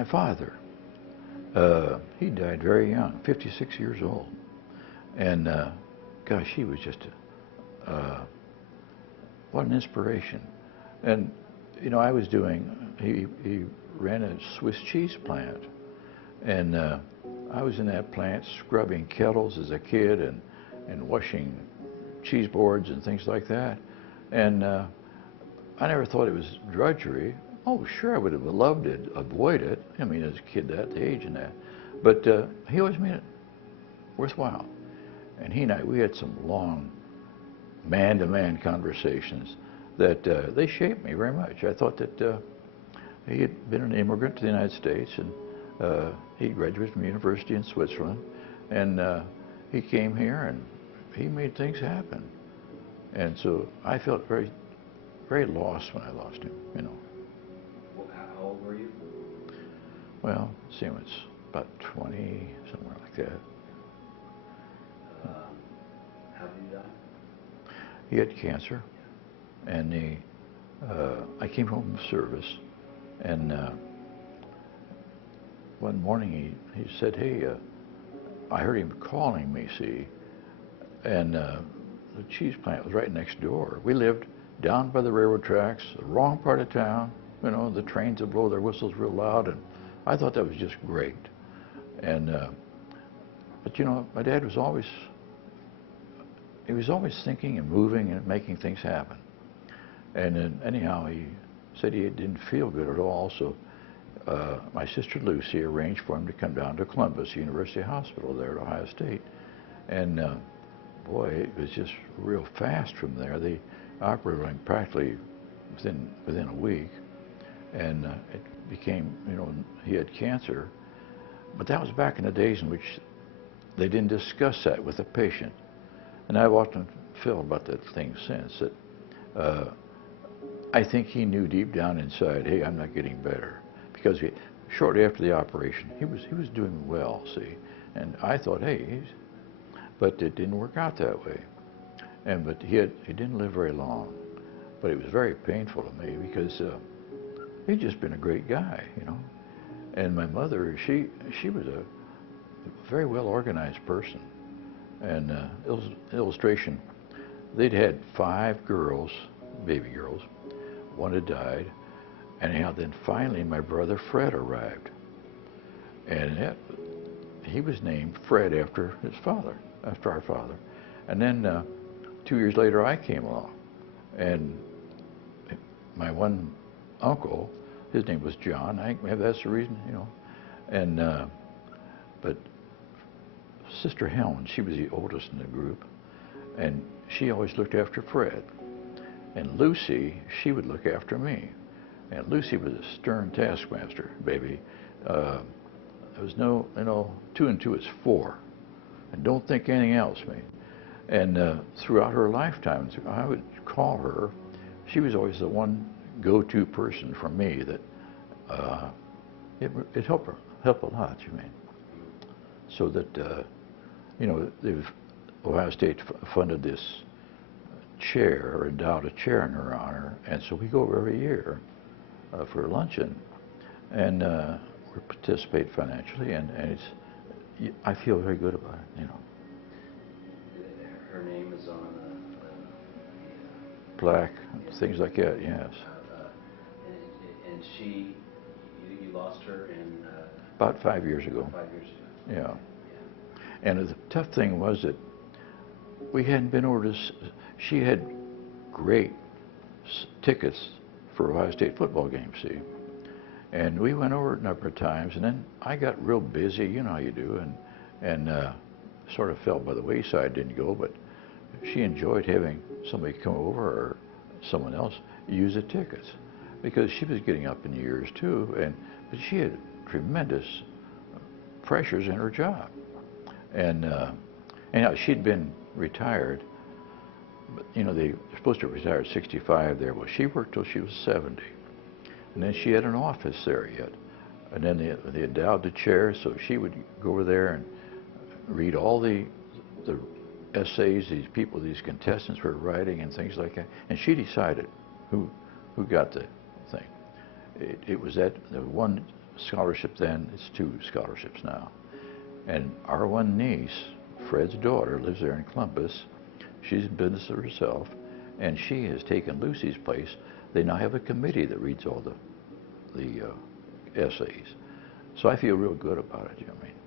my father. He died very young, 56 years old. And gosh, he was just what an inspiration. And you know, I was doing, he ran a Swiss cheese plant. And I was in that plant scrubbing kettles as a kid and washing cheese boards and things like that. And I never thought it was drudgery. Oh, sure, I would have loved it, avoid it. I mean, as a kid that age and that. But he always made it worthwhile. And he and I, we had some long man-to-man conversations that they shaped me very much. I thought that he had been an immigrant to the United States, and he graduated from university in Switzerland, and he came here and he made things happen. And so I felt very, very lost when I lost him, you know. Well, how old were you? Well, see, it was about 20, somewhere like that. How did you die? He had cancer, and I came home from service, and one morning he said, hey, I heard him calling me, see, and the cheese plant was right next door. We lived down by the railroad tracks, the wrong part of town. You know, the trains would blow their whistles real loud, and I thought that was just great. And but you know, my dad was always, he was always thinking and moving and making things happen. And then anyhow, he said he didn't feel good at all, so my sister Lucy arranged for him to come down to Columbus University Hospital there at Ohio State. And boy, it was just real fast from there. They operated on him practically within a week. And it became, you know, he had cancer. But that was back in the days in which they didn't discuss that with the patient. And I've often felt about that thing since, that I think he knew deep down inside, hey, I'm not getting better. Because shortly after the operation, he was doing well, see. And I thought, hey, but it didn't work out that way. And but he didn't live very long. But it was very painful to me because he'd just been a great guy, you know. And my mother, she was a very well organized person. And illustration, they'd had 5 girls, baby girls. One had died. And anyhow, then finally my brother Fred arrived. And he was named Fred after his father, after our father. And then 2 years later I came along. And my one uncle, his name was John. I think maybe that's the reason, you know. And but Sister Helen, she was the oldest in the group, and she always looked after Fred. And Lucy, she would look after me. And Lucy was a stern taskmaster, baby. There was no, you know, 2 and 2 is 4, and don't think anything else, mate. And throughout her lifetime, I would call her. She was always the one go-to person for me that it helped a lot, you mean. So that, you know, Ohio State funded this chair, or endowed a chair in her honor, and so we go over every year for luncheon, and we participate financially, and it's, I feel very good about it, you know. Her name is on Plaque, things like that, yes. And she, you lost her in? About 5 years ago. 5 years Yeah. ago. And the tough thing was that we hadn't been over to, she had great tickets for Ohio State football games, see. And we went over it a number of times, and then I got real busy, you know how you do, and sort of fell by the wayside, didn't go, but she enjoyed having somebody come over, or someone else, use the tickets, because she was getting up in years too, but she had tremendous pressures in her job. And anyhow, she'd been retired, but you know, they're supposed to retire at 65 there. Well, she worked till she was 70. And then she had an office there yet. And then they endowed the chair, so she would go over there and read all the essays these people, these contestants were writing and things like that. And she decided who got the thing. It was that the one scholarship then, it's 2 scholarships now. And our one niece, Fred's daughter, lives there in Columbus. She's in business herself, and she has taken Lucy's place. They now have a committee that reads all the essays. So I feel real good about it, you know what I mean?